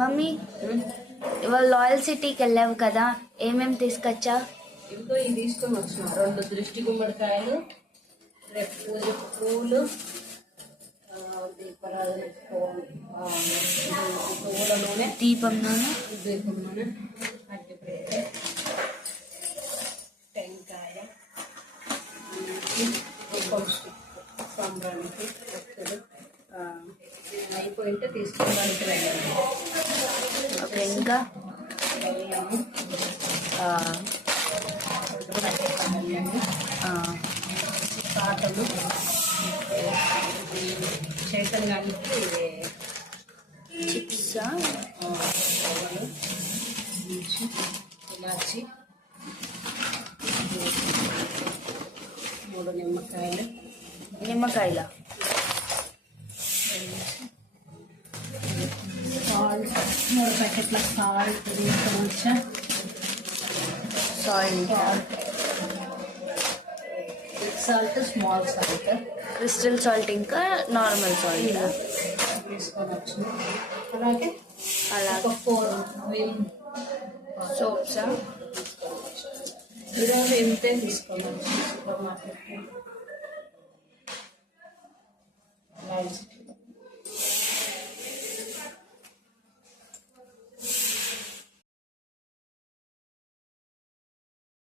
Mummy ఇవాళ loyal సిటీకి వెళ్ళావు కదా, ఏమేమి తీసుకొచ్చా? ఇంకో ఇవి తీసుకొని వచ్చిన 2 దృష్టి గుమ్మడికాయలు, పూజ పూలు, పువ్వుల నూనె, దీపం నూనె, అగ్గిపెట్టె, టెంకాయ, సాంబ్రానికి భక్తులు అయిపోయింటే తీసుకోవడానికి వెళ్ళాలి. ఓకే, ఇంకా కాటలు, చైతన్యానికి చిప్స్, ఇలాచి, 3 నిమ్మకాయలు, నిమ్మకాయల, సాల్ట్ 3 ప్యాకెట్ల సాల్ట్ తీసుకొచ్చా. Salt, big salt, small salt, crystal salt, ఇంకా నార్మల్ సాల్ట్ తీసుకొని వచ్చిన. అలాగే అలాగే 4 విమ్ సోప్స్, ఈరోజు ఇంతే తీసుకొని వచ్చి సూపర్ మార్కెట్.